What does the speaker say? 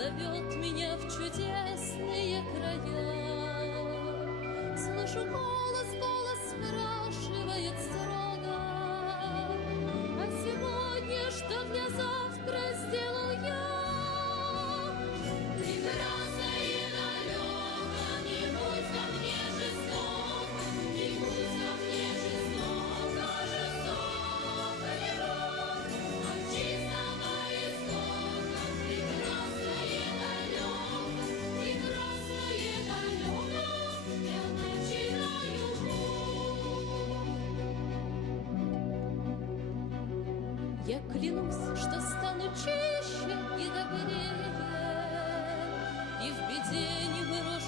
зовет меня в чудесные края. Слышу голос спрашивает строго: а сегодня что для завтра сделал я? Прекрасное далеко, не будь ко мне жестоко, не будь ко мне жестоко, жестоко любовь от чистого истока. Прекрасное далеко, я начинаю путь. Я клянусь, что стану чище и добрее, и в беде не брошу